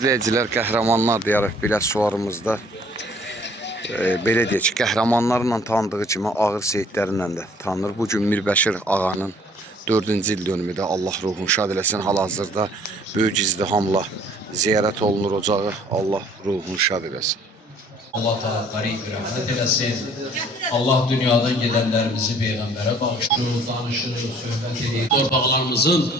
İzləyicilər, qəhrəmanlar deyərək belə suarımızda belə deyək ki, qəhrəmanlarla tanıdığı kimi ağır seyidlərinlə də tanınır. Bugün Mirbəşir ağanın 4-cü il dönümüdə Allah ruhunu şad eləsin. Hal-hazırda böyük izdihamla ziyarət olunur ocağı. Allah ruhunu şad eləsin. Allah Teala qarib rəhmət eləsin. Allah dünyadan gedənlərimizi Peyğəmbərə bağışlayır, danışır, söhbət edir. Torpaqlarımızın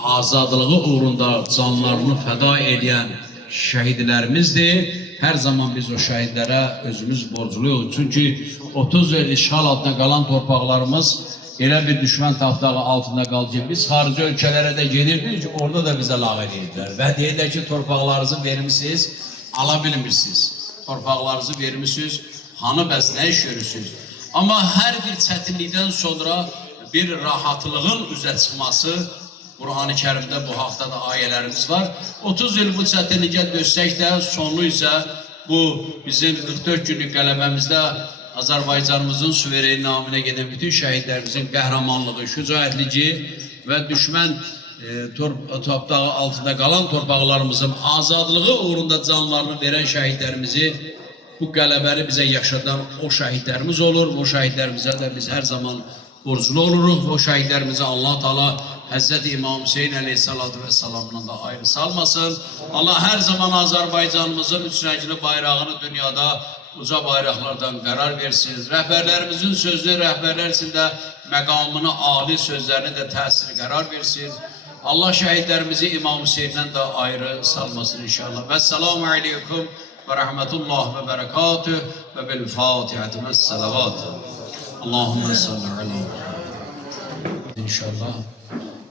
azadlığı uğrunda canlarını fəda edən şəhidlərimizdir. Hər zaman biz o şəhidlərə özümüz borcluyuq. Çünki 30 il işğal altında qalan torpaqlarımız elə bir düşmən tapdağı altında qaldı ki, biz xarici ölkələrə də gedirdik ki, orada da bizə lağ edirdilər. Və deyirlər ki, torpaqlarınızı vermişsiniz, ala bilmirsiniz. Torpaqlarınızı vermişsiniz, hanı bəs nə iş görürsünüz? Amma hər bir çətinlikdən sonra bir rahatlığın üzə çıxması, Qur'an-ı Kərimdə bu haqda da ayələrimiz var. 30 il bu çətinlikə dözsək də, sonu isə bu bizim 44 günlük qələbəmizdə Azərbaycanımızın suveren naminə gedən bütün şəhidlərimizin qəhrəmanlığı, şücaətliliyi və düşmən tapdağı altında qalan torpaqlarımızın azadlığı uğrunda canlarını verən şəhidlərimizi, bu qələbəni bizə yaşadan o şəhidlərimiz olur. O şəhidlərimizə də biz hər zaman borclu oluruq. O şəhidlərimizə Allah Teala Həzrəti İmam Hüseyin Aleyhisselatü Vesselam'dan da ayrı salmasın. Allah hər zaman Azərbaycanımızın üç rəngli bayrağını dünyada uca bayraqlardan qərar versin. Rəhbərlərimizin sözlü rəhbərlər içində məqamını, ali sözlərini də təsir qərar versin. Allah şəhidlərimizi İmam Hüseyin'dən də ayrı salmasın inşallah. Vəssalamu aleykum və rəhmətullah və bərəkatüh və bil-Fatihəti və səlavat. Allahümme salli aleyhi. İnşallah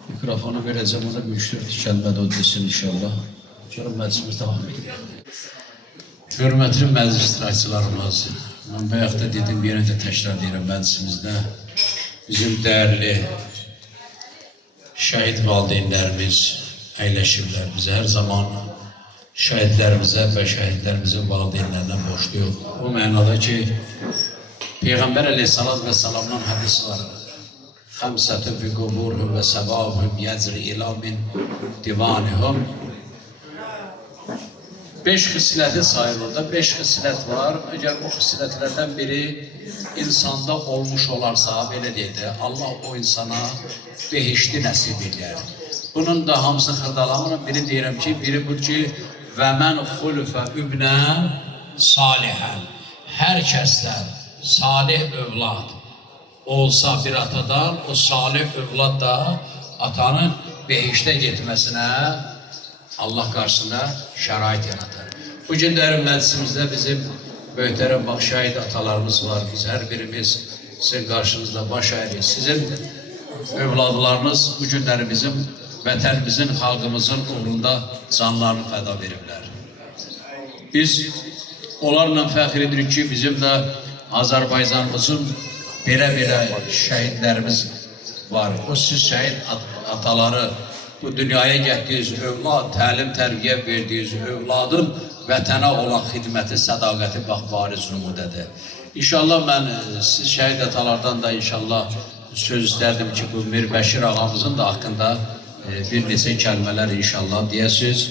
mikrofonu verəcəm, ona müştür kəlmədə o desin inşallah. Görün məclisimiz devam edir. Hörmətli məclis iştirakçılarımız, mən bayaq da dedim, yenə də təkrar deyirəm məclisimizdə bizim dəyərli şəhid valideynlərimiz əyləşirlər. Biz hər zaman şəhidlərimizə və şəhidlərimizin valideynlərindən borcluyuq. O mənada ki, Peyğəmbər Aleyhisselatü Vesselam'dan hədis var. Xəmsətün fi quburhum və səbabhum yəcri ilə min divanihum. 5 xisləti sayılır da, 5 xislət var. Əgər o xislətlərdən biri insanda olmuş olarsa, belə deyək, Allah o insana behişti nəsib edir. Bunun da hamısı xırdalamıram. Biri deyirəm ki, biri bu ki, və mən xulfə übnən salihən. Hər kəsdən salih övlad olsa bir atadan, o salih övlad da atanın behiştə getməsinə Allah qarşısında şərait yaradır. Bu günlərin məclisimizdə bizim möhtərəm baş şəhid atalarımız var. Biz hər birimiz sizin qarşınızda baş əyirik. Sizin övladlarınız bu günləri bizim vətənimizin, xalqımızın uğrunda canlarını fəda veriblər. Biz onlarla fəxr edirik ki, bizim də Azərbaycanımızın belə şəhidlərimiz var. O siz şəhid ataları, bu dünyaya gəldiyiniz övlad, təlim, tərbiyə verdiyiniz övladın vətənə olan xidməti, sədaqəti bax, bariz nümunədir. İnşallah mən siz şəhid atalardan da inşallah söz istərdim ki, bu Mirbəşir ağamızın da haqqında bir neçə kəlmələr inşallah deyəsiniz.